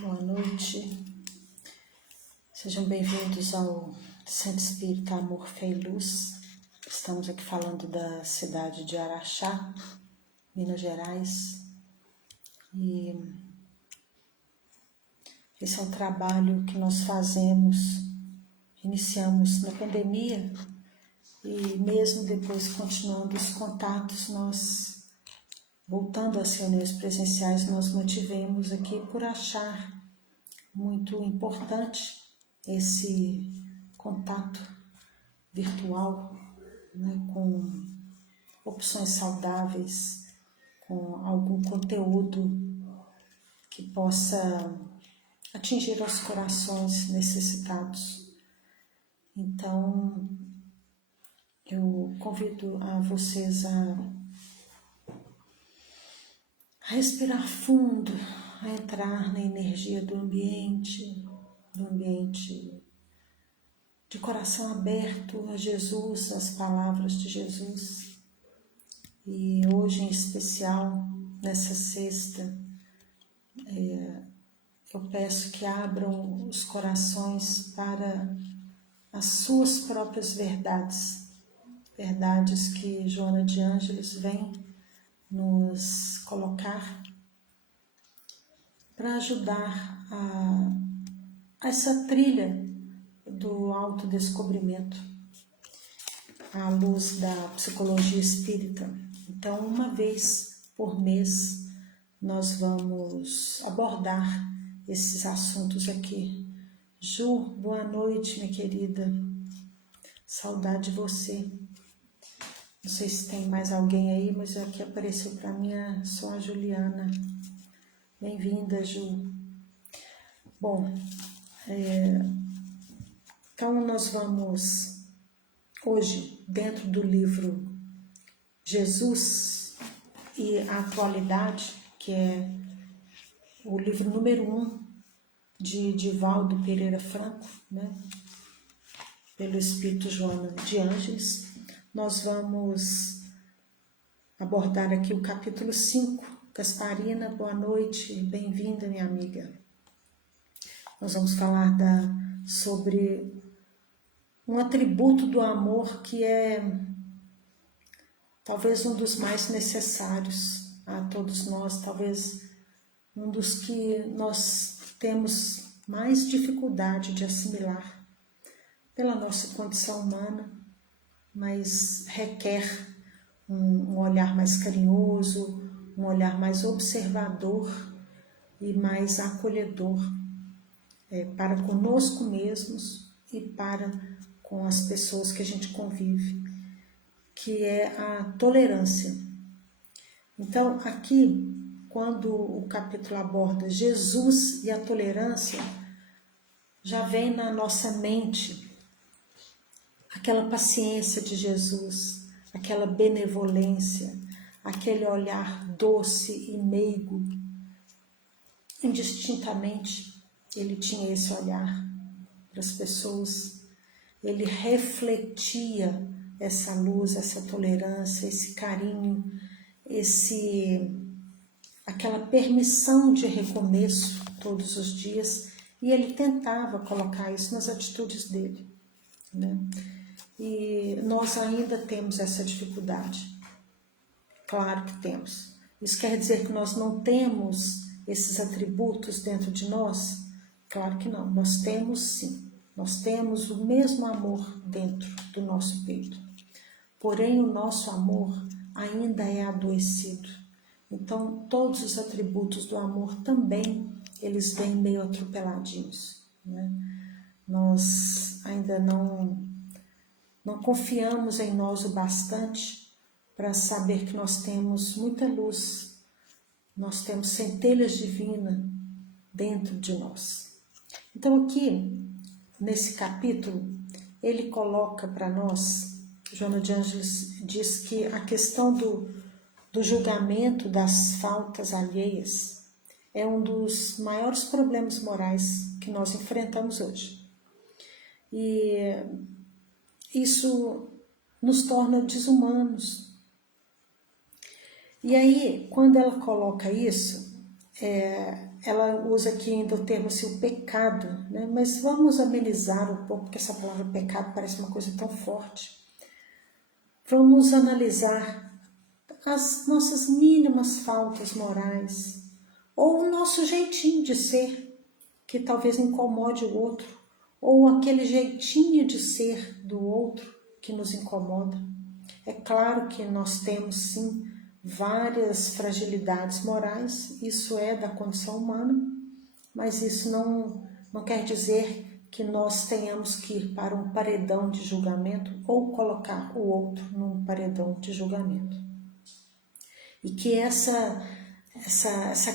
Boa noite, sejam bem-vindos ao Centro Espírita Amor, Fé e Luz. Estamos aqui falando da cidade de Araxá, Minas Gerais, e esse é um trabalho que nós iniciamos na pandemia, e mesmo depois continuando os contatos, nós voltando às reuniões presenciais, nós mantivemos aqui por achar muito importante esse contato virtual, né, com opções saudáveis, com algum conteúdo que possa atingir os corações necessitados. Então, eu convido a vocês a respirar fundo, a entrar na energia do ambiente de coração aberto a Jesus, às palavras de Jesus. E hoje em especial, nessa sexta, eu peço que abram os corações para as suas próprias verdades, verdades que Joana de Ângeles vem nos colocar para ajudar a essa trilha do autodescobrimento à luz da psicologia espírita. Então, uma vez por mês, nós vamos abordar esses assuntos aqui. Ju, boa noite, minha querida. Saudade de você. Não sei se tem mais alguém aí, mas aqui apareceu para mim só a Juliana. Bem-vinda, Ju. Bom, então nós vamos hoje, dentro do livro Jesus e a Atualidade, que é o livro número 1 de Divaldo Pereira Franco, né, pelo Espírito Joana de Ângeles, nós vamos abordar aqui o capítulo 5. Gasparina, boa noite, bem-vinda, minha amiga. Nós vamos falar sobre um atributo do amor que é talvez um dos mais necessários a todos nós, talvez um dos que nós temos mais dificuldade de assimilar pela nossa condição humana, mas requer um olhar mais carinhoso, um olhar mais observador e mais acolhedor para conosco mesmos e para com as pessoas que a gente convive, que é a tolerância. Então, aqui, quando o capítulo aborda Jesus e a tolerância, já vem na nossa mente aquela paciência de Jesus, aquela benevolência, aquele olhar doce e meigo. Indistintamente, ele tinha esse olhar para as pessoas. Ele refletia essa luz, essa tolerância, esse carinho, aquela permissão de recomeço todos os dias, e ele tentava colocar isso nas atitudes dele, né? E nós ainda temos essa dificuldade. Claro que temos. Isso quer dizer que nós não temos esses atributos dentro de nós? Claro que não. Nós temos sim. Nós temos o mesmo amor dentro do nosso peito. Porém, o nosso amor ainda é adoecido. Então, todos os atributos do amor também, eles vêm meio atropeladinhos, né? Nós ainda não confiamos em nós o bastante para saber que nós temos muita luz, nós temos centelhas divinas dentro de nós. Então aqui, nesse capítulo, ele coloca para nós, Joana de Ângeles diz que a questão do julgamento das faltas alheias é um dos maiores problemas morais que nós enfrentamos hoje. E isso nos torna desumanos. E aí, quando ela coloca isso, ela usa aqui ainda o termo assim, o pecado, né? Mas vamos amenizar um pouco, porque essa palavra pecado parece uma coisa tão forte. Vamos analisar as nossas mínimas faltas morais, ou o nosso jeitinho de ser, que talvez incomode o outro, ou aquele jeitinho de ser do outro que nos incomoda. É claro que nós temos sim várias fragilidades morais, isso é da condição humana, mas isso não quer dizer que nós tenhamos que ir para um paredão de julgamento ou colocar o outro num paredão de julgamento. E que essa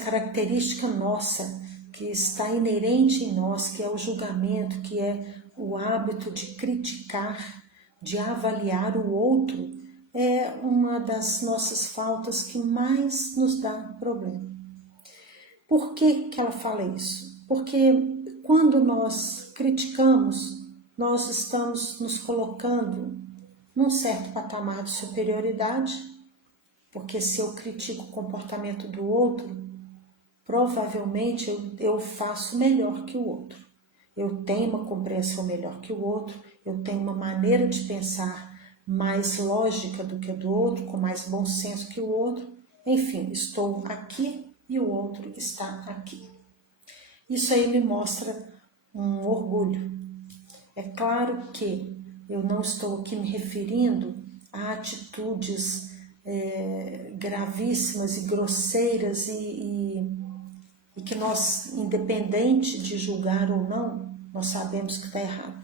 característica nossa, que está inerente em nós, que é o julgamento, que é o hábito de criticar, de avaliar o outro, é uma das nossas faltas que mais nos dá problema. Por que ela fala isso? Porque quando nós criticamos, nós estamos nos colocando num certo patamar de superioridade, porque se eu critico o comportamento do outro, provavelmente eu faço melhor que o outro. Eu tenho uma compreensão melhor que o outro, eu tenho uma maneira de pensar mais lógica do que a do outro, com mais bom senso que o outro. Enfim, estou aqui e o outro está aqui. Isso aí me mostra um orgulho. É claro que eu não estou aqui me referindo a atitudes gravíssimas e grosseiras e que nós, independente de julgar ou não, nós sabemos que está errado.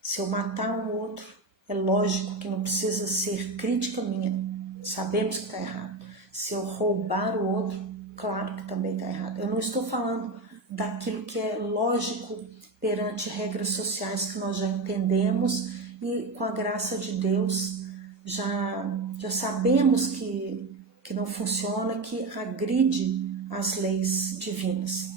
Se eu matar um outro, é lógico que não precisa ser crítica minha, sabemos que está errado. Se eu roubar o outro, claro que também está errado. Eu não estou falando daquilo que é lógico perante regras sociais que nós já entendemos e com a graça de Deus já sabemos que não funciona, que agride as leis divinas.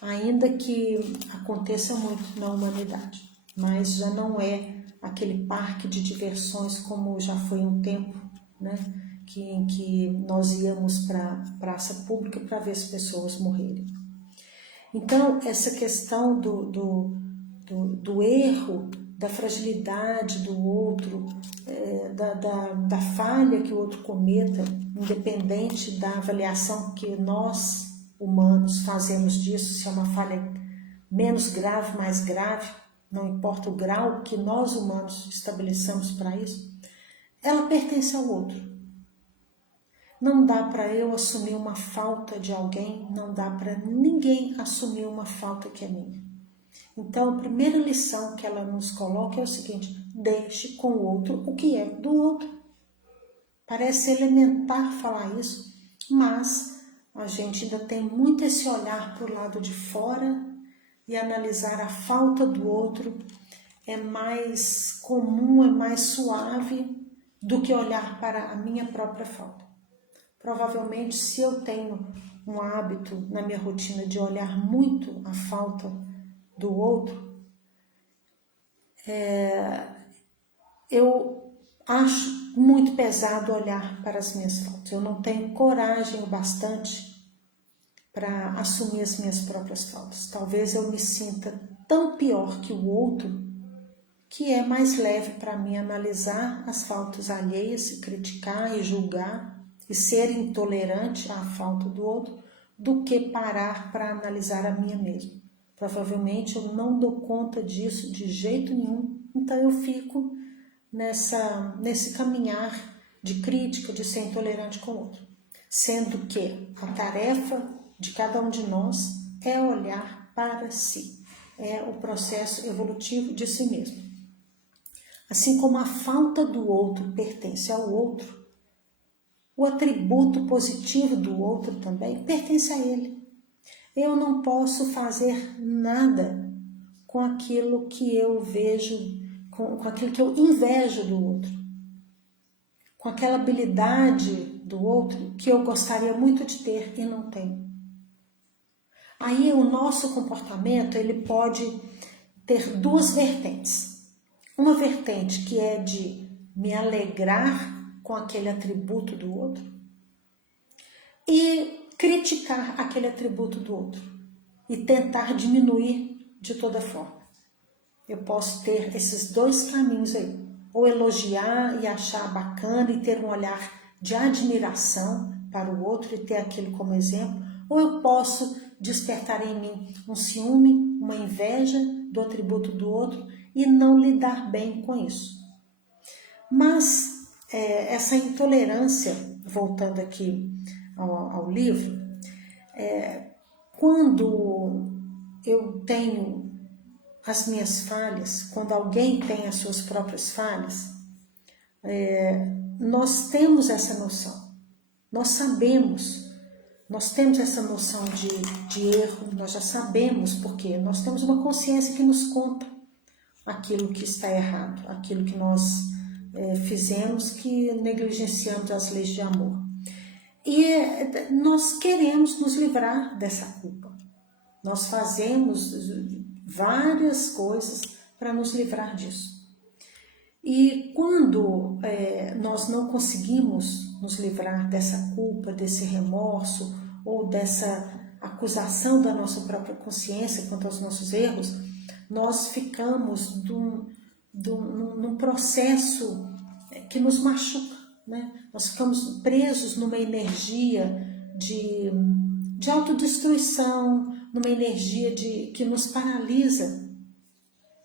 Ainda que aconteça muito na humanidade, mas já não é aquele parque de diversões como já foi um tempo, né? Em que nós íamos para a praça pública para ver as pessoas morrerem. Então, essa questão do erro, da fragilidade do outro, da falha que o outro cometa, independente da avaliação que nós, humanos, fazemos disso, se é uma falha menos grave, mais grave, não importa o grau que nós, humanos, estabeleçamos para isso, ela pertence ao outro. Não dá para eu assumir uma falta de alguém, não dá para ninguém assumir uma falta que é minha. Então, a primeira lição que ela nos coloca é o seguinte: deixe com o outro o que é do outro. Parece elementar falar isso, mas a gente ainda tem muito esse olhar para o lado de fora e analisar a falta do outro é mais comum, é mais suave do que olhar para a minha própria falta. Provavelmente, se eu tenho um hábito na minha rotina de olhar muito a falta do outro, eu acho muito pesado olhar para as minhas faltas. Eu não tenho coragem o bastante para assumir as minhas próprias faltas. Talvez eu me sinta tão pior que o outro que é mais leve para mim analisar as faltas alheias, criticar e julgar e ser intolerante à falta do outro, do que parar para analisar a minha mesma. Provavelmente eu não dou conta disso de jeito nenhum, então eu fico nesse caminhar de crítica, de ser intolerante com o outro. Sendo que a tarefa de cada um de nós é olhar para si, é o processo evolutivo de si mesmo. Assim como a falta do outro pertence ao outro, o atributo positivo do outro também pertence a ele. Eu não posso fazer nada com aquilo que eu vejo, com aquilo que eu invejo do outro, com aquela habilidade do outro que eu gostaria muito de ter e não tenho. Aí o nosso comportamento ele pode ter duas vertentes. Uma vertente que é de me alegrar com aquele atributo do outro e criticar aquele atributo do outro e tentar diminuir de toda forma. Eu posso ter esses dois caminhos aí, ou elogiar e achar bacana e ter um olhar de admiração para o outro e ter aquilo como exemplo, ou eu posso despertar em mim um ciúme, uma inveja do atributo do outro e não lidar bem com isso. Mas essa intolerância, voltando aqui ao livro, quando eu tenho as minhas falhas, quando alguém tem as suas próprias falhas, nós temos essa noção, nós sabemos, nós temos essa noção de erro, nós já sabemos porque nós temos uma consciência que nos conta aquilo que está errado, aquilo que nós fizemos, que negligenciamos as leis de amor. E nós queremos nos livrar dessa culpa. Nós fazemos várias coisas para nos livrar disso. E quando nós não conseguimos nos livrar dessa culpa, desse remorso ou dessa acusação da nossa própria consciência quanto aos nossos erros, nós ficamos num processo que nos machuca, né? Nós ficamos presos numa energia de autodestruição, numa energia que nos paralisa,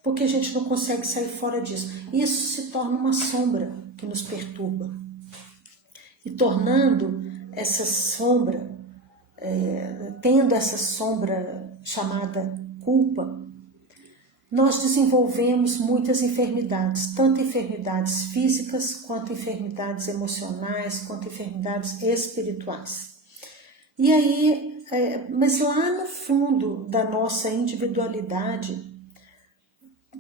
porque a gente não consegue sair fora disso. Isso se torna uma sombra que nos perturba. E tornando essa sombra, tendo essa sombra chamada culpa, nós desenvolvemos muitas enfermidades, tanto enfermidades físicas, quanto enfermidades emocionais, quanto enfermidades espirituais. E aí, mas lá no fundo da nossa individualidade,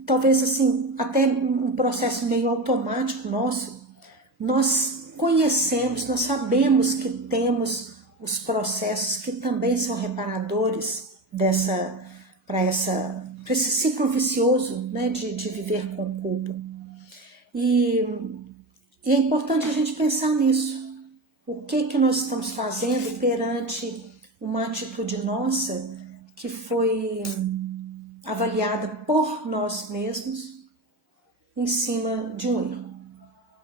talvez assim, até um processo meio automático nosso, nós conhecemos, nós sabemos que temos os processos que também são reparadores para esse ciclo vicioso, né, de viver com culpa. E é importante a gente pensar nisso. O que nós estamos fazendo perante uma atitude nossa que foi avaliada por nós mesmos em cima de um erro.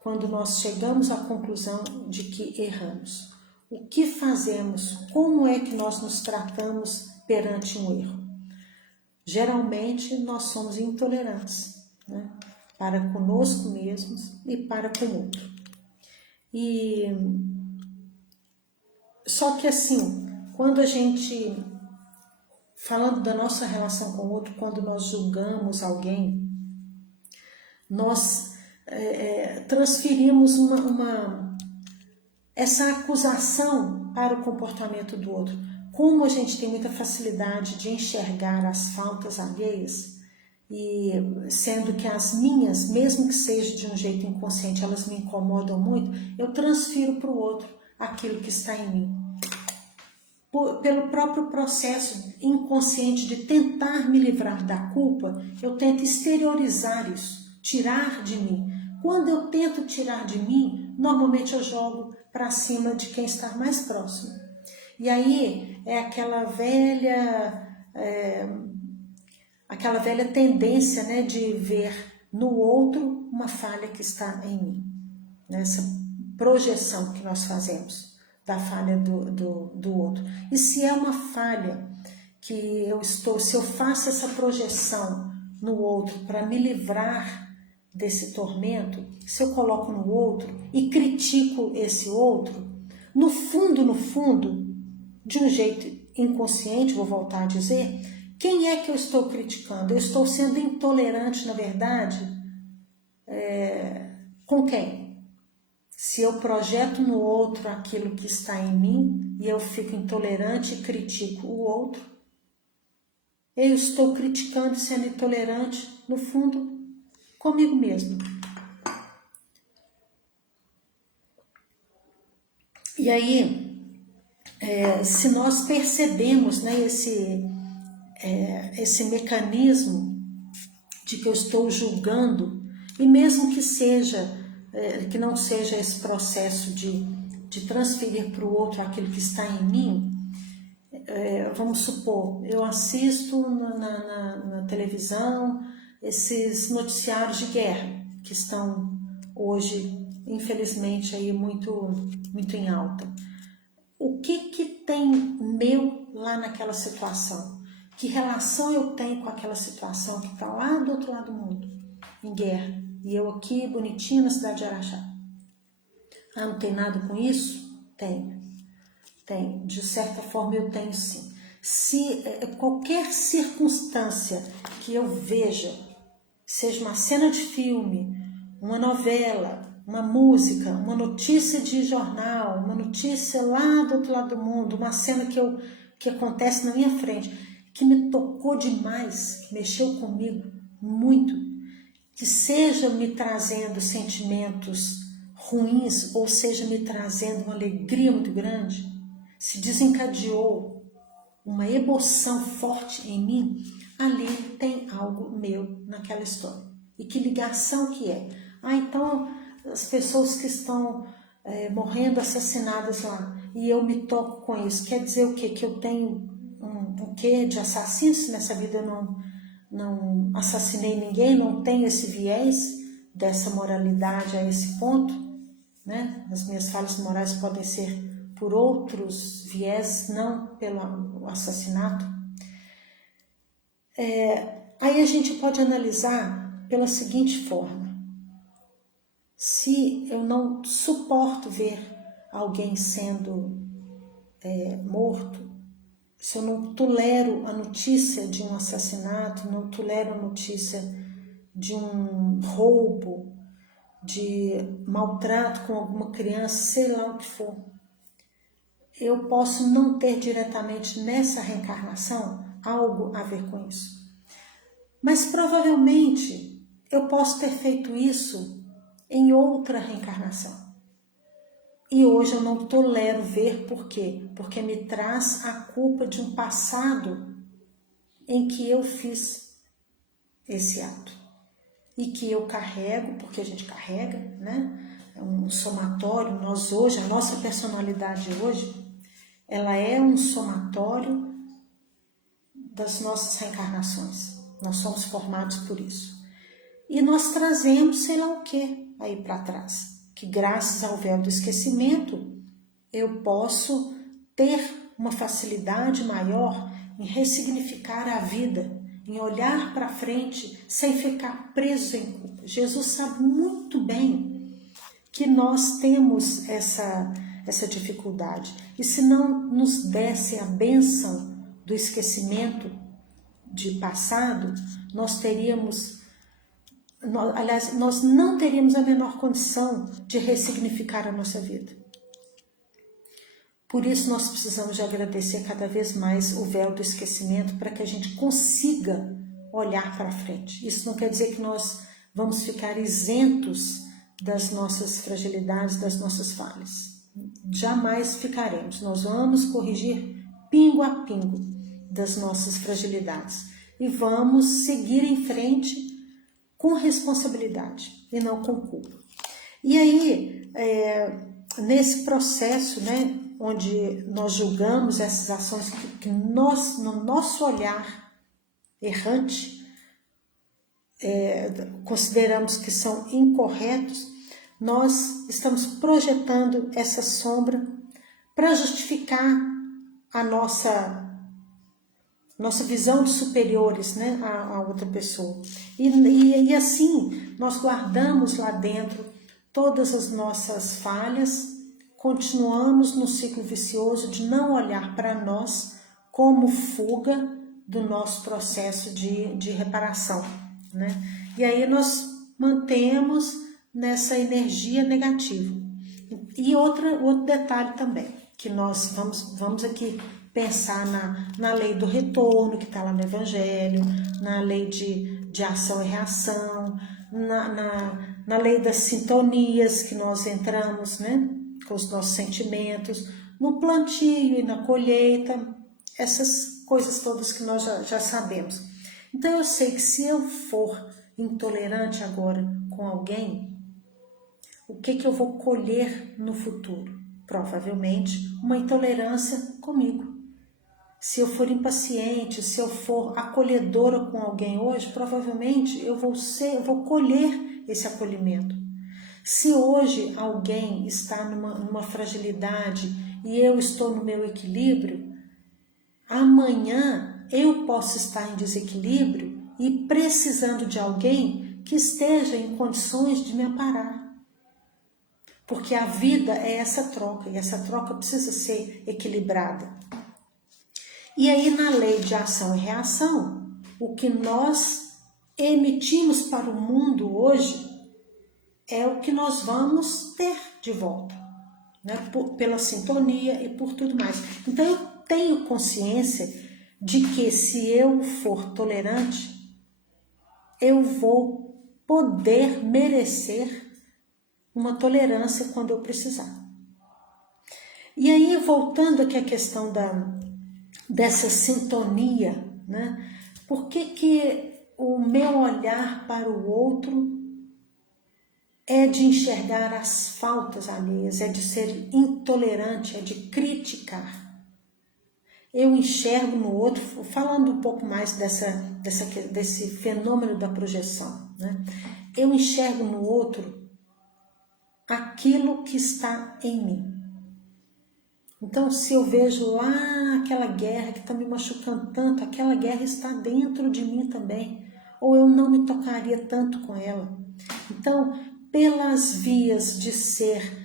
Quando nós chegamos à conclusão de que erramos. O que fazemos? Como é que nós nos tratamos perante um erro? Geralmente nós somos intolerantes, né? Para conosco mesmos e para com o outro. Só que assim, quando a gente, falando da nossa relação com o outro, quando nós julgamos alguém, nós transferimos essa acusação para o comportamento do outro. Como a gente tem muita facilidade de enxergar as faltas alheias, e sendo que as minhas, mesmo que seja de um jeito inconsciente, elas me incomodam muito, eu transfiro para o outro aquilo que está em mim. Pelo próprio processo inconsciente de tentar me livrar da culpa, eu tento exteriorizar isso, tirar de mim. Quando eu tento tirar de mim, normalmente eu jogo para cima de quem está mais próximo. E aí é aquela velha tendência, né, de ver no outro uma falha que está em mim. Nessa projeção que nós fazemos da falha do outro. E se é uma falha que se eu faço essa projeção no outro para me livrar desse tormento, se eu coloco no outro e critico esse outro, no fundo, de um jeito inconsciente, vou voltar a dizer, quem é que eu estou criticando? Eu estou sendo intolerante, na verdade, com quem? Se eu projeto no outro aquilo que está em mim e eu fico intolerante e critico o outro, eu estou criticando e sendo intolerante, no fundo, comigo mesmo. E aí, se nós percebemos, né, esse mecanismo de que eu estou julgando, e mesmo que não seja esse processo de transferir para o outro aquilo que está em mim, vamos supor, eu assisto na televisão esses noticiários de guerra que estão hoje, infelizmente, aí muito em alta. O que tem meu lá naquela situação? Que relação eu tenho com aquela situação que está lá do outro lado do mundo, em guerra, e eu aqui, bonitinha, na cidade de Araxá? Ah, não tem nada com isso? Tenho. De certa forma eu tenho sim. Se qualquer circunstância que eu veja, seja uma cena de filme, uma novela, uma música, uma notícia de jornal, uma notícia lá do outro lado do mundo, uma cena que acontece na minha frente, que me tocou demais, que mexeu comigo muito, que seja me trazendo sentimentos ruins ou seja me trazendo uma alegria muito grande, se desencadeou uma emoção forte em mim, ali tem algo meu naquela história. E que ligação que é? Ah, então as pessoas que estão morrendo assassinadas lá, e eu me toco com isso, quer dizer o quê? Que eu tenho um quê de assassino? Se nessa vida eu não assassinei ninguém, não tenho esse viés dessa moralidade a esse ponto, né? As minhas falhas morais podem ser por outros viés, não pelo assassinato. Aí a gente pode analisar pela seguinte forma: se eu não suporto ver alguém sendo morto, se eu não tolero a notícia de um assassinato, não tolero a notícia de um roubo, de maltrato com alguma criança, sei lá o que for, eu posso não ter diretamente nessa reencarnação algo a ver com isso. Mas provavelmente eu posso ter feito isso em outra reencarnação. E hoje eu não tolero ver, por quê? Porque me traz a culpa de um passado em que eu fiz esse ato. E que eu carrego, porque a gente carrega, né? É um somatório. Nós hoje, a nossa personalidade hoje, ela é um somatório das nossas reencarnações. Nós somos formados por isso. E nós trazemos sei lá o que aí para trás. Que graças ao véu do esquecimento, eu posso ter uma facilidade maior em ressignificar a vida, em olhar para frente sem ficar preso em culpa. Jesus sabe muito bem que nós temos essa dificuldade. E se não nos desse a bênção do esquecimento de passado, nós não teríamos a menor condição de ressignificar a nossa vida. Por isso nós precisamos de agradecer cada vez mais o véu do esquecimento para que a gente consiga olhar para frente. Isso não quer dizer que nós vamos ficar isentos das nossas fragilidades, das nossas falhas. Jamais ficaremos. Nós vamos corrigir pingo a pingo das nossas fragilidades e vamos seguir em frente com responsabilidade e não com culpa. E aí, nesse processo, né, onde nós julgamos essas ações que nós, no nosso olhar errante, consideramos que são incorretos, nós estamos projetando essa sombra para justificar a nossa visão de superiores, né, a outra pessoa. E assim, nós guardamos lá dentro todas as nossas falhas, continuamos no ciclo vicioso de não olhar para nós como fuga do nosso processo de reparação, né? E aí nós mantemos nessa energia negativa. E outro detalhe também, que nós vamos aqui pensar na lei do retorno, que está lá no Evangelho, na lei de ação e reação, na lei das sintonias que nós entramos, né, com os nossos sentimentos, no plantio e na colheita, essas coisas todas que nós já sabemos. Então eu sei que se eu for intolerante agora com alguém, o que eu vou colher no futuro? Provavelmente uma intolerância comigo. se eu for impaciente, se eu for acolhedora com alguém hoje, provavelmente eu vou colher esse acolhimento. Se hoje alguém está numa fragilidade e eu estou no meu equilíbrio, amanhã eu posso estar em desequilíbrio e precisando de alguém que esteja em condições de me amparar. Porque a vida é essa troca, e essa troca precisa ser equilibrada. E aí, na lei de ação e reação, o que nós emitimos para o mundo hoje é o que nós vamos ter de volta, né? Pela sintonia e por tudo mais. Então, eu tenho consciência de que se eu for tolerante, eu vou poder merecer uma tolerância quando eu precisar. E aí, voltando aqui à questão dessa sintonia, né? Por que o meu olhar para o outro é de enxergar as faltas alheias, é de ser intolerante, é de criticar? Eu enxergo no outro, falando um pouco mais desse fenômeno da projeção, né? Eu enxergo no outro aquilo que está em mim. Então, se eu vejo lá aquela guerra que está me machucando tanto, aquela guerra está dentro de mim também, ou eu não me tocaria tanto com ela. Então, pelas vias de ser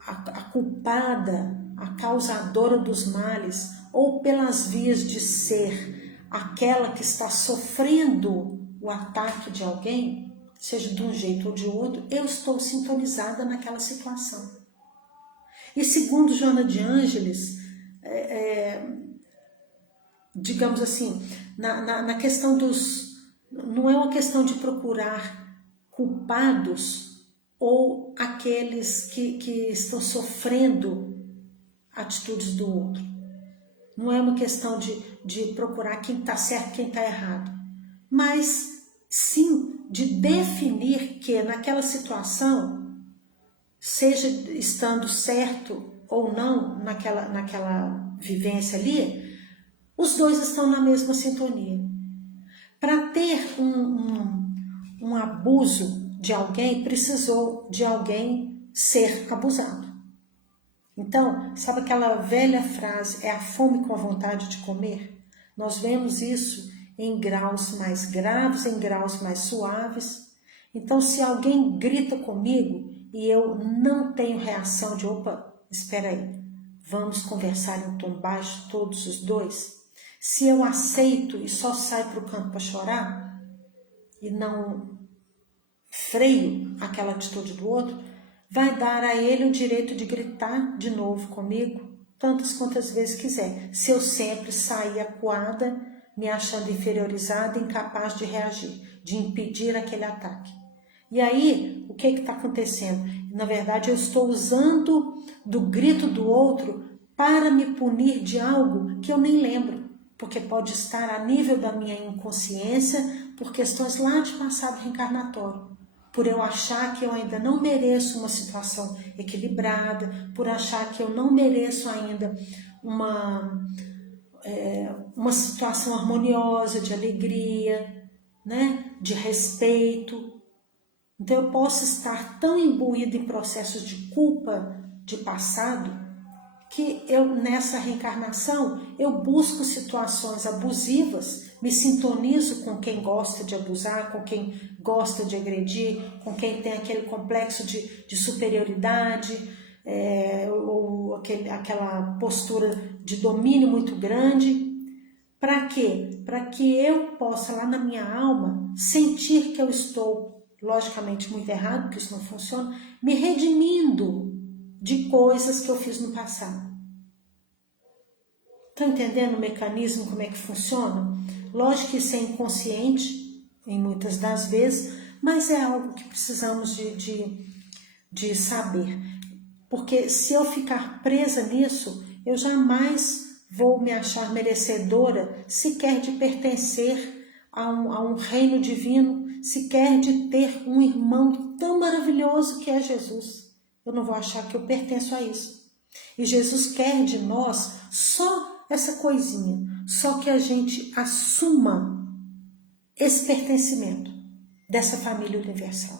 a culpada, a causadora dos males, ou pelas vias de ser aquela que está sofrendo o ataque de alguém, seja de um jeito ou de outro, eu estou sintonizada naquela situação. E segundo Joana de Ângeles, digamos assim, na questão não é uma questão de procurar culpados ou aqueles que estão sofrendo atitudes do outro. Não é uma questão de procurar quem está certo e quem está errado, mas sim de definir que naquela situação, seja estando certo ou não naquela vivência ali, os dois estão na mesma sintonia. Para ter um abuso de alguém, precisou de alguém ser abusado. Então, sabe aquela velha frase, é a fome com a vontade de comer? Nós vemos isso em graus mais graves, em graus mais suaves. Então, se alguém grita comigo e eu não tenho reação de, opa, espera aí, vamos conversar em tom baixo todos os dois? Se eu aceito e só saio para o canto para chorar e não freio aquela atitude do outro, vai dar a ele o direito de gritar de novo comigo, tantas quantas vezes quiser, se eu sempre sair acuada, me achando inferiorizada, incapaz de reagir, de impedir aquele ataque. E aí, o que está acontecendo? Na verdade, eu estou usando do grito do outro para me punir de algo que eu nem lembro, porque pode estar a nível da minha inconsciência por questões lá de passado reencarnatório. Por eu achar que eu ainda não mereço uma situação equilibrada, por achar que eu não mereço ainda uma situação harmoniosa, de alegria, né? De respeito. Então eu posso estar tão imbuído em processos de culpa de passado que eu nessa reencarnação eu busco situações abusivas, me sintonizo com quem gosta de abusar, com quem gosta de agredir, com quem tem aquele complexo de superioridade, ou aquela postura de domínio muito grande. Para quê? Para que eu possa lá na minha alma sentir que eu estou, logicamente muito errado, porque isso não funciona, me redimindo de coisas que eu fiz no passado. Estão entendendo o mecanismo, como é que funciona? Lógico que isso é inconsciente, em muitas das vezes, mas é algo que precisamos de saber. Porque se eu ficar presa nisso, eu jamais vou me achar merecedora sequer de pertencer a um reino divino, sequer de ter um irmão tão maravilhoso que é Jesus. Eu não vou achar que eu pertenço a isso. E Jesus quer de nós só essa coisinha, só que a gente assuma esse pertencimento dessa família universal.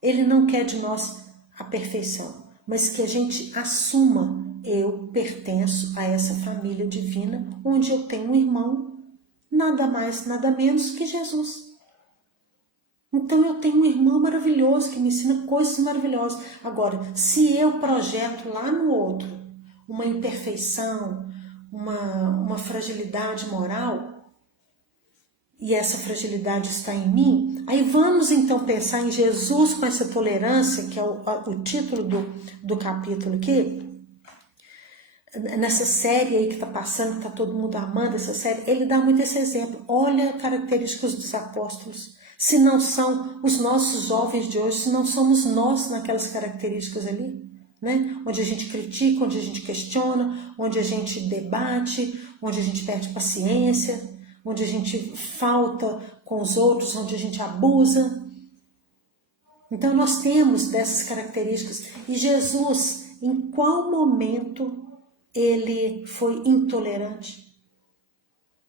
Ele não quer de nós a perfeição, mas que a gente assuma: eu pertenço a essa família divina, onde eu tenho um irmão, nada mais, nada menos que Jesus. Então eu tenho um irmão maravilhoso que me ensina coisas maravilhosas. Agora, se eu projeto lá no outro uma imperfeição, uma fragilidade moral, e essa fragilidade está em mim, aí vamos então pensar em Jesus com essa tolerância, que é o título do capítulo aqui. Nessa série aí que está passando, que está todo mundo amando essa série, ele dá muito esse exemplo. Olha características dos apóstolos. Se não são os nossos jovens de hoje, se não somos nós naquelas características ali, né? Onde a gente critica, onde a gente questiona, onde a gente debate, onde a gente perde paciência, onde a gente falta com os outros, onde a gente abusa. Então nós temos dessas características. E Jesus, em qual momento ele foi intolerante?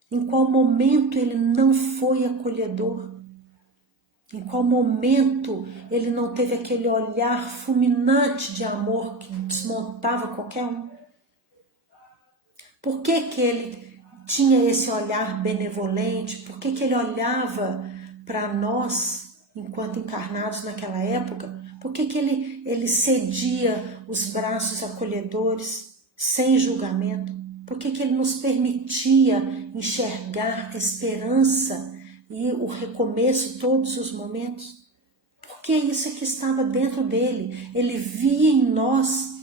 Em qual momento ele não foi acolhedor? Em qual momento ele não teve aquele olhar fulminante de amor que desmontava qualquer um? Por que que ele tinha esse olhar benevolente? Por que que ele olhava para nós, enquanto encarnados naquela época? Por que que ele cedia os braços acolhedores, sem julgamento? Por que que ele nos permitia enxergar a esperança e o recomeço todos os momentos? Porque isso é que estava dentro dele. Ele via em nós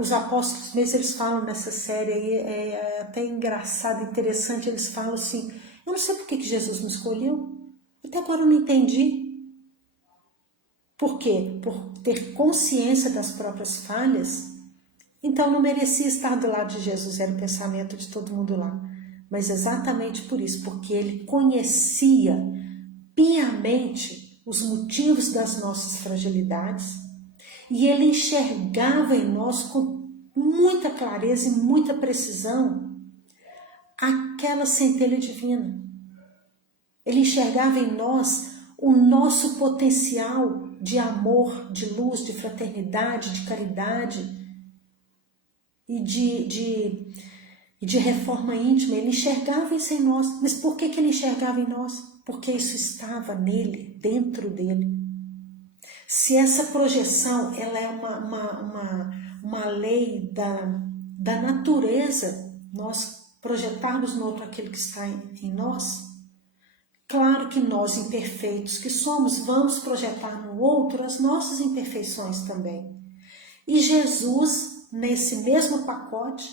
os apóstolos mesmo, eles falam nessa série aí, é até engraçado, interessante, eles falam assim: eu não sei por que Jesus me escolheu, até agora eu não entendi. Por quê? Por ter consciência das próprias falhas. Então não merecia estar do lado de Jesus, era o pensamento de todo mundo lá. Mas exatamente por isso, porque ele conhecia piamente os motivos das nossas fragilidades e ele enxergava em nós com muita clareza e muita precisão aquela centelha divina. Ele enxergava em nós o nosso potencial de amor, de luz, de fraternidade, de caridade e de reforma íntima. Ele enxergava isso em nós. Mas por que ele enxergava em nós? Porque isso estava nele, dentro dele. Se essa projeção ela é uma lei da natureza, nós projetarmos no outro aquilo que está em nós, claro que nós, imperfeitos que somos, vamos projetar no outro as nossas imperfeições também. E Jesus, nesse mesmo pacote,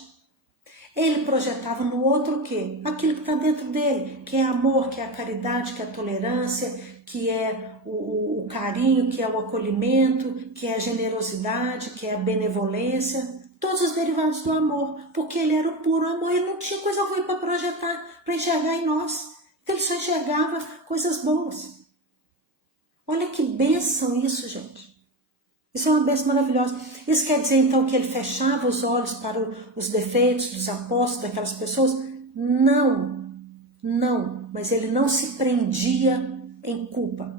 ele projetava no outro o quê? Aquilo que está dentro dele, que é amor, que é a caridade, que é a tolerância, que é o carinho, que é o acolhimento, que é a generosidade, que é a benevolência, todos os derivados do amor, porque ele era o puro amor, ele não tinha coisa ruim para projetar, para enxergar em nós, então ele só enxergava coisas boas. Olha que bênção isso, gente. Isso é uma bênção maravilhosa. Isso quer dizer então que ele fechava os olhos para os defeitos dos apóstolos, daquelas pessoas? Não, não, mas ele não se prendia em culpa.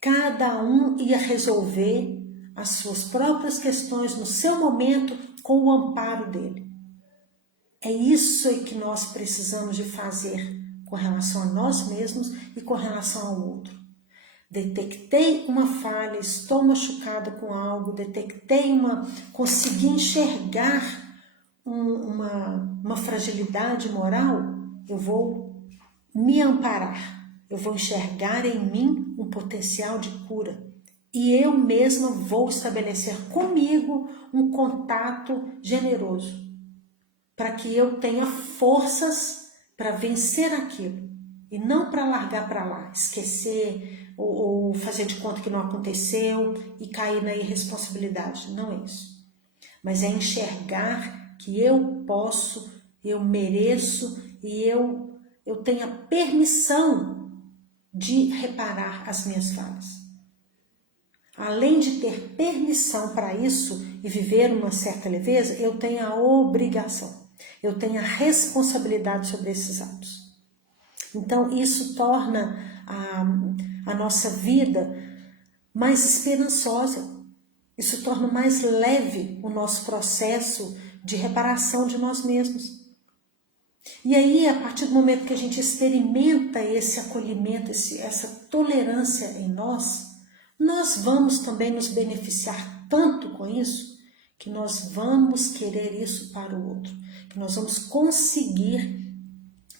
Cada um ia resolver as suas próprias questões no seu momento com o amparo dele. É isso que nós precisamos de fazer com relação a nós mesmos e com relação ao outro. Detectei uma falha, estou machucada com algo, consegui enxergar uma fragilidade moral, eu vou me amparar, eu vou enxergar em mim um potencial de cura. E eu mesma vou estabelecer comigo um contato generoso, para que eu tenha forças para vencer aquilo, e não para largar para lá, esquecer, ou fazer de conta que não aconteceu e cair na irresponsabilidade. Não é isso. Mas é enxergar que eu posso, eu mereço e eu tenho a permissão de reparar as minhas falhas. além de ter permissão para isso e viver uma certa leveza, eu tenho a obrigação, eu tenho a responsabilidade sobre esses atos. Então isso torna a nossa vida mais esperançosa, isso torna mais leve o nosso processo de reparação de nós mesmos. E aí, a partir do momento que a gente experimenta esse acolhimento, essa tolerância em nós vamos também nos beneficiar tanto com isso, que nós vamos querer isso para o outro, que nós vamos conseguir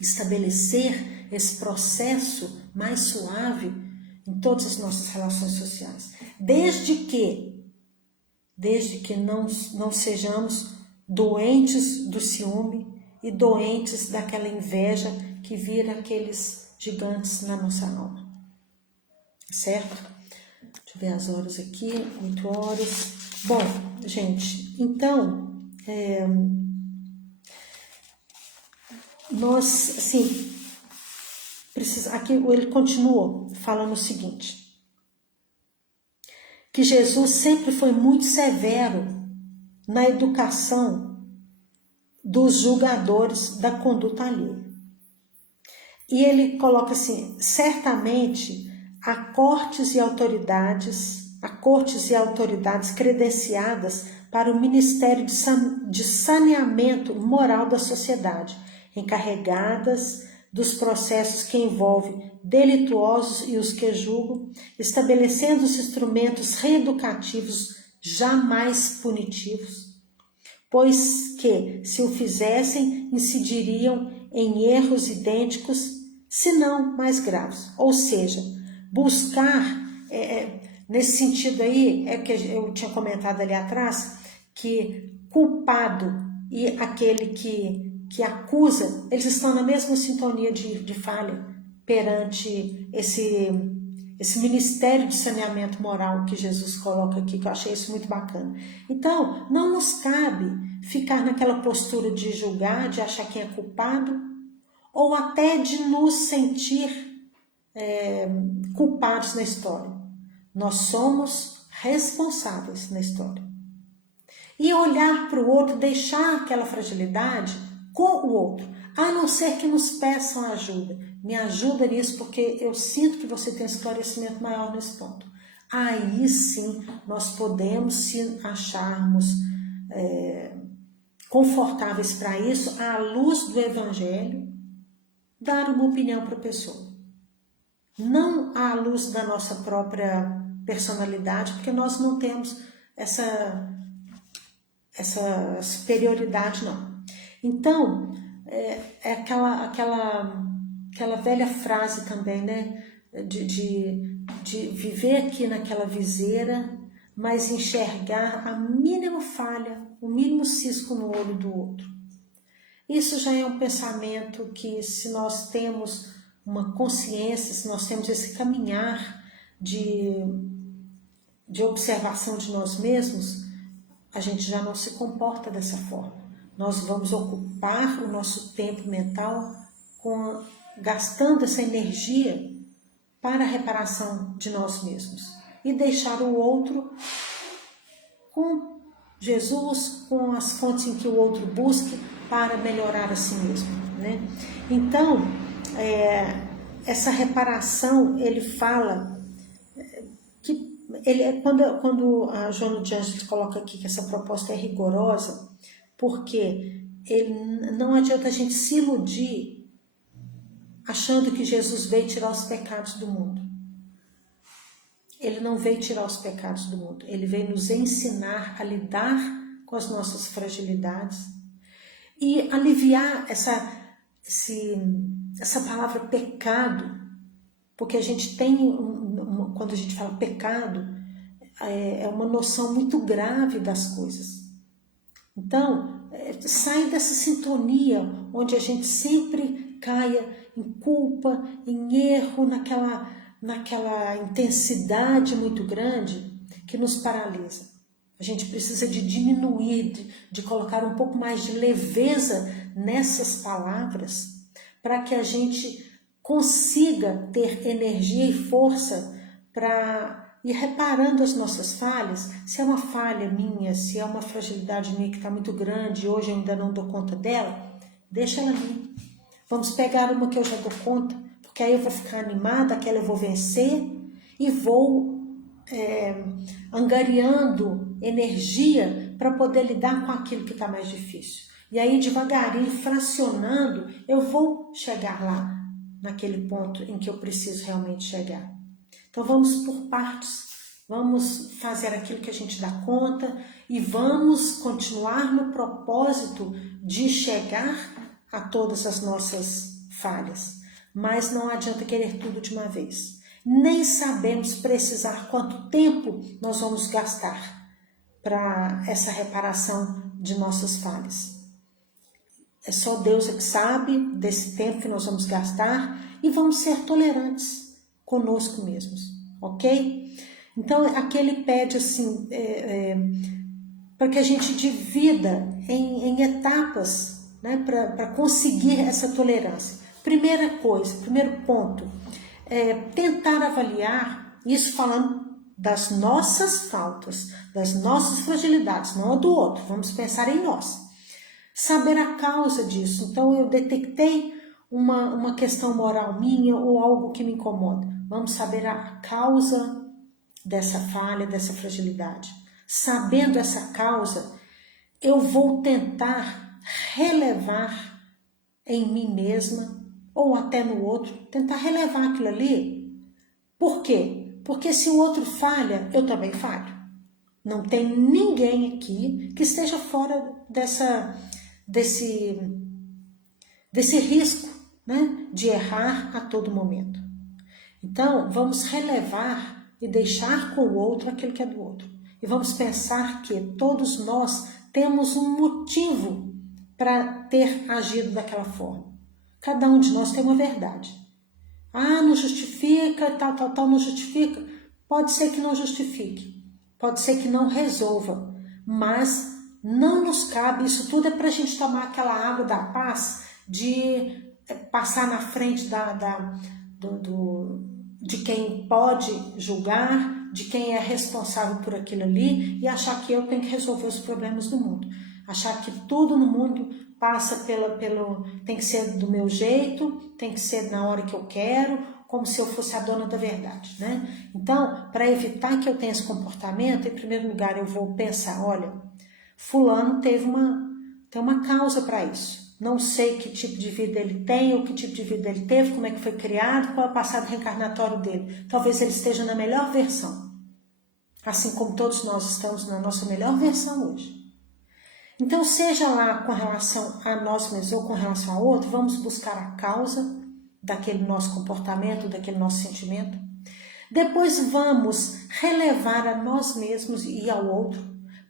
estabelecer esse processo mais suave em todas as nossas relações sociais. Desde que não sejamos doentes do ciúme e doentes daquela inveja que vira aqueles gigantes na nossa alma. Certo? Deixa eu ver as horas aqui, 8 horas. Bom, gente, então, nós, assim, aqui ele continua falando o seguinte, que Jesus sempre foi muito severo na educação dos julgadores da conduta alheia. E ele coloca assim, certamente há cortes e autoridades credenciadas para o Ministério de Saneamento Moral da sociedade, encarregadas dos processos que envolvem delituosos e os que julgam, estabelecendo os instrumentos reeducativos jamais punitivos, pois que, se o fizessem, incidiriam em erros idênticos, se não mais graves. Ou seja, buscar, nesse sentido aí, é que eu tinha comentado ali atrás, que culpado e aquele que acusa, eles estão na mesma sintonia de falha perante esse ministério de saneamento moral que Jesus coloca aqui, que eu achei isso muito bacana. Então, não nos cabe ficar naquela postura de julgar, de achar quem é culpado, ou até de nos sentir culpados na história. Nós somos responsáveis na história. E olhar para o outro, deixar aquela fragilidade com o outro, a não ser que nos peçam ajuda. Me ajuda nisso porque eu sinto que você tem esclarecimento maior nesse ponto. Aí sim nós podemos, se acharmos confortáveis para isso, à luz do Evangelho, dar uma opinião para a pessoa. Não à luz da nossa própria personalidade, porque nós não temos essa superioridade, não. Então, é aquela velha frase também, né? De viver aqui naquela viseira, mas enxergar a mínima falha, o mínimo cisco no olho do outro. Isso já é um pensamento que, se nós temos uma consciência, se nós temos esse caminhar de observação de nós mesmos, a gente já não se comporta dessa forma. Nós vamos ocupar o nosso tempo mental gastando essa energia para a reparação de nós mesmos e deixar o outro com Jesus, com as fontes em que o outro busque para melhorar a si mesmo, né? Então, essa reparação, ele fala que quando a Joana de Ângeles coloca aqui que essa proposta é rigorosa, porque não adianta a gente se iludir achando que Jesus veio tirar os pecados do mundo. Ele não veio tirar os pecados do mundo, ele veio nos ensinar a lidar com as nossas fragilidades e aliviar essa palavra pecado, porque a gente tem, quando a gente fala pecado, é uma noção muito grave das coisas. Então, sai dessa sintonia onde a gente sempre caia em culpa, em erro, naquela intensidade muito grande que nos paralisa. A gente precisa de diminuir, de colocar um pouco mais de leveza nessas palavras, para que a gente consiga ter energia e força para e reparando as nossas falhas, se é uma falha minha, se é uma fragilidade minha que está muito grande e hoje eu ainda não dou conta dela, deixa ela vir. Vamos pegar uma que eu já dou conta, porque aí eu vou ficar animada, aquela eu vou vencer e vou angariando energia para poder lidar com aquilo que está mais difícil. E aí devagarinho, fracionando, eu vou chegar lá, naquele ponto em que eu preciso realmente chegar. Então vamos por partes, vamos fazer aquilo que a gente dá conta e vamos continuar no propósito de chegar a todas as nossas falhas. Mas não adianta querer tudo de uma vez. Nem sabemos precisar quanto tempo nós vamos gastar para essa reparação de nossas falhas. É só Deus que sabe desse tempo que nós vamos gastar e vamos ser tolerantes conosco mesmos, ok? Então, aqui ele pede assim, para que a gente divida em etapas, né, para conseguir essa tolerância. Primeira coisa, primeiro ponto, tentar avaliar, isso falando das nossas faltas, das nossas fragilidades, não a do outro, vamos pensar em nós. Saber a causa disso. Então, eu detectei uma questão moral minha ou algo que me incomoda. Vamos saber a causa dessa falha, dessa fragilidade. Sabendo essa causa, eu vou tentar relevar em mim mesma ou até no outro, tentar relevar aquilo ali. Por quê? Porque se o outro falha, eu também falho. Não tem ninguém aqui que esteja fora desse risco, né, de errar a todo momento. Então, vamos relevar e deixar com o outro aquilo que é do outro. E vamos pensar que todos nós temos um motivo para ter agido daquela forma. Cada um de nós tem uma verdade. Ah, não justifica, tal, não justifica. Pode ser que não justifique. Pode ser que não resolva. Mas não nos cabe, isso tudo é para a gente tomar aquela água da paz, de passar na frente de quem pode julgar, de quem é responsável por aquilo ali e achar que eu tenho que resolver os problemas do mundo. Achar que tudo no mundo passa tem que ser do meu jeito, tem que ser na hora que eu quero, como se eu fosse a dona da verdade, né? Então, para evitar que eu tenha esse comportamento, em primeiro lugar eu vou pensar, olha, fulano tem uma causa para isso. Não sei que tipo de vida ele tem, ou que tipo de vida ele teve, como é que foi criado, qual é o passado reencarnatório dele. Talvez ele esteja na melhor versão. Assim como todos nós estamos na nossa melhor versão hoje. Então, seja lá com relação a nós mesmos ou com relação a outro, vamos buscar a causa daquele nosso comportamento, daquele nosso sentimento. Depois vamos relevar a nós mesmos e ao outro,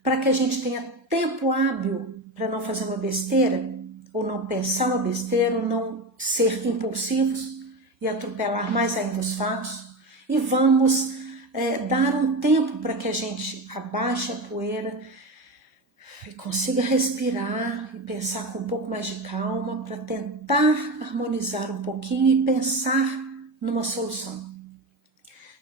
para que a gente tenha tempo hábil para não fazer uma besteira, ou não pensar uma besteira, ou não ser impulsivos e atropelar mais ainda os fatos. E vamos dar um tempo para que a gente abaixe a poeira e consiga respirar e pensar com um pouco mais de calma para tentar harmonizar um pouquinho e pensar numa solução.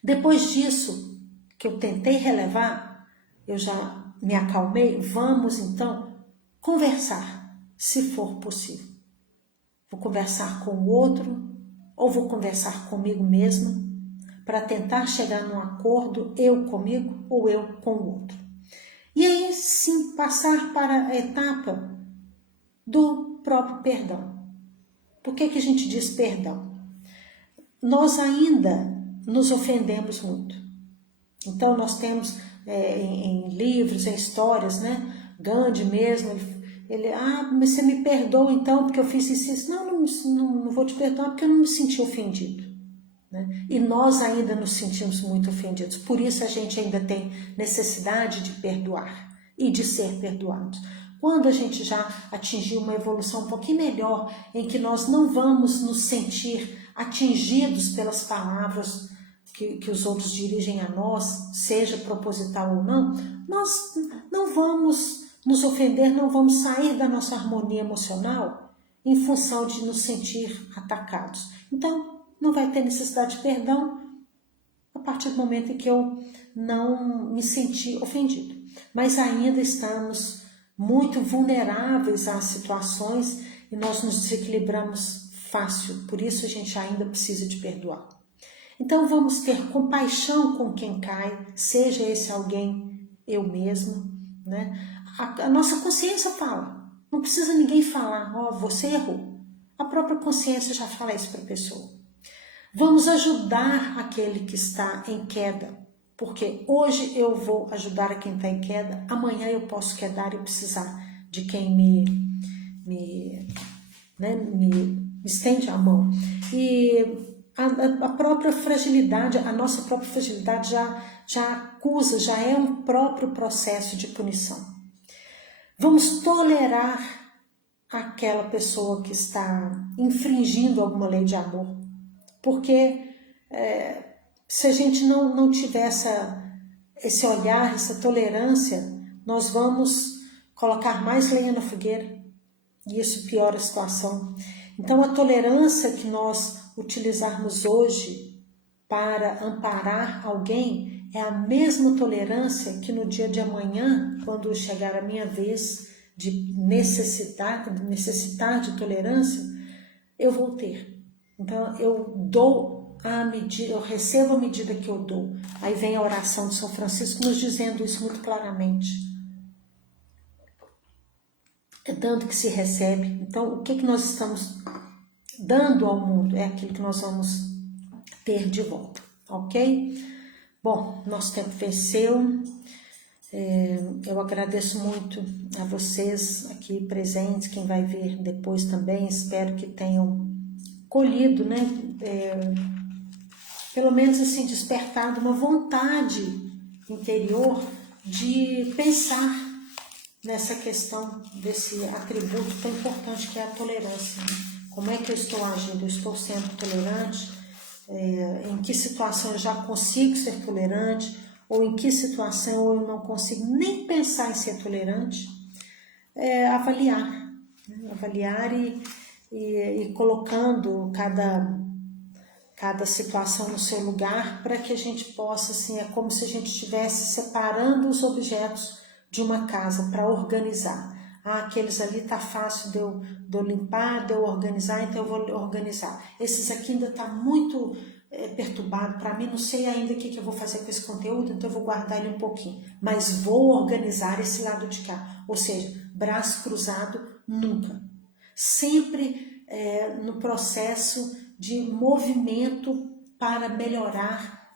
Depois disso, que eu tentei relevar, eu já me acalmei, vamos então conversar, se for possível. Vou conversar com o outro ou vou conversar comigo mesma para tentar chegar num acordo, eu comigo ou eu com o outro. E aí sim passar para a etapa do próprio perdão. Por que a gente diz perdão? Nós ainda nos ofendemos muito. Então nós temos em livros, em histórias, né? Gandhi mesmo, mas você me perdoa então porque eu fiz isso. Não vou te perdoar porque eu não me senti ofendido. Né? E nós ainda nos sentimos muito ofendidos. Por isso a gente ainda tem necessidade de perdoar e de ser perdoados. Quando a gente já atingiu uma evolução um pouquinho melhor, em que nós não vamos nos sentir atingidos pelas palavras que os outros dirigem a nós, seja proposital ou não, nós não vamos nos ofender, não vamos sair da nossa harmonia emocional em função de nos sentir atacados. Então, não vai ter necessidade de perdão, a partir do momento em que eu não me senti ofendido. Mas ainda estamos muito vulneráveis às situações e nós nos desequilibramos fácil, por isso a gente ainda precisa de perdoar. Então vamos ter compaixão com quem cai, seja esse alguém eu mesma, né? A nossa consciência fala, não precisa ninguém falar, ó, você errou. A própria consciência já fala isso para a pessoa. Vamos ajudar aquele que está em queda, porque hoje eu vou ajudar a quem está em queda, amanhã eu posso quedar e precisar de quem me estende a mão. E a própria fragilidade, a nossa própria fragilidade já acusa, já é um próprio processo de punição. Vamos tolerar aquela pessoa que está infringindo alguma lei de amor, porque se a gente não tiver esse olhar, essa tolerância, nós vamos colocar mais lenha na fogueira e isso piora a situação. Então a tolerância que nós utilizarmos hoje para amparar alguém é a mesma tolerância que no dia de amanhã, quando chegar a minha vez de necessitar de tolerância, eu vou ter. Então eu dou a medida, eu recebo a medida que eu dou. Aí vem a oração de São Francisco nos dizendo isso muito claramente. É dando que se recebe. Então o que nós estamos dando ao mundo é aquilo que nós vamos ter de volta, ok? Bom, nosso tempo venceu. Eu agradeço muito a vocês aqui presentes, quem vai ver depois também, espero que tenham colhido, né? Pelo menos assim, despertado uma vontade interior de pensar nessa questão desse atributo tão importante que é a tolerância. Né? Como é que eu estou agindo? Eu estou sendo tolerante? Em que situação eu já consigo ser tolerante? Ou em que situação eu não consigo nem pensar em ser tolerante? Avaliar. Né? Avaliar e colocando cada situação no seu lugar para que a gente possa, assim, é como se a gente estivesse separando os objetos de uma casa para organizar. Aqueles ali tá fácil de eu limpar, de eu organizar, então eu vou organizar. Esses aqui ainda tá muito perturbado para mim, não sei ainda o que eu vou fazer com esse conteúdo, então eu vou guardar ele um pouquinho. Mas vou organizar esse lado de cá. Ou seja, braço cruzado nunca. Sempre no processo de movimento para melhorar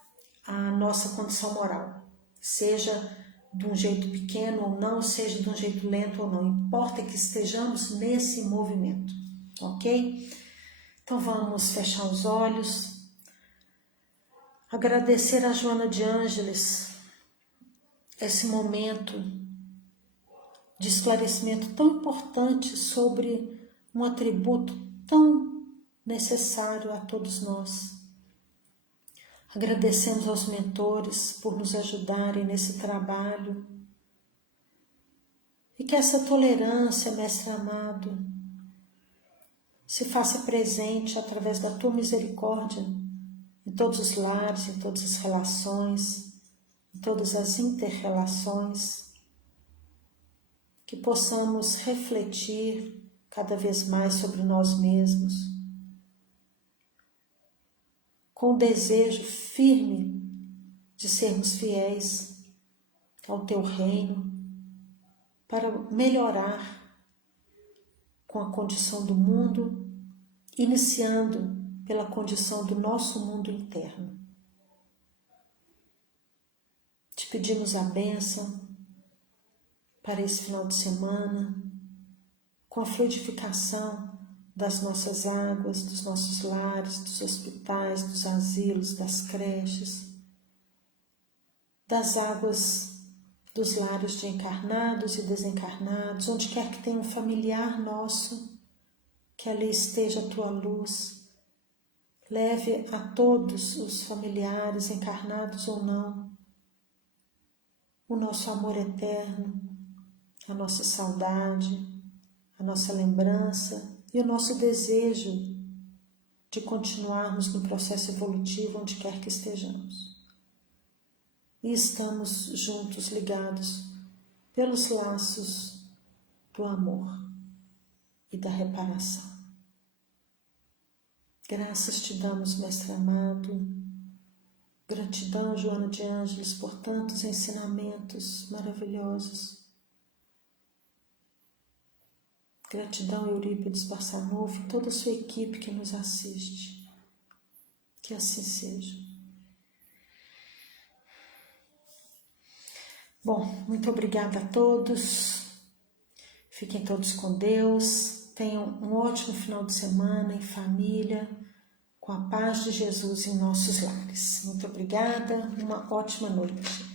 a nossa condição moral. Seja de um jeito pequeno ou não, seja de um jeito lento ou não. Importa que estejamos nesse movimento, ok? Então vamos fechar os olhos. Agradecer a Joana de Ângeles esse momento de esclarecimento tão importante sobre um atributo tão necessário a todos nós. Agradecemos aos mentores por nos ajudarem nesse trabalho e que essa tolerância, Mestre amado, se faça presente através da Tua misericórdia em todos os lares, em todas as relações, em todas as inter-relações, que possamos refletir cada vez mais sobre nós mesmos, com o desejo firme de sermos fiéis ao Teu reino, para melhorar com a condição do mundo, iniciando pela condição do nosso mundo interno. Te pedimos a bênção para esse final de semana, com a fluidificação das nossas águas, dos nossos lares, dos hospitais, dos asilos, das creches, das águas dos lares de encarnados e desencarnados, onde quer que tenha um familiar nosso, que ali esteja a Tua luz. Leve a todos os familiares, encarnados ou não, o nosso amor eterno, a nossa saudade, a nossa lembrança e o nosso desejo de continuarmos no processo evolutivo onde quer que estejamos. e estamos juntos, ligados pelos laços do amor e da reparação. Graças te damos, Mestre amado. Gratidão, Joana de Ângeles, por tantos ensinamentos maravilhosos. Gratidão, Eurípides Barçanufo e toda a sua equipe que nos assiste. Que assim seja. Bom, muito obrigada a todos. Fiquem todos com Deus. Tenham um ótimo final de semana em família, com a paz de Jesus em nossos lares. Muito obrigada, uma ótima noite.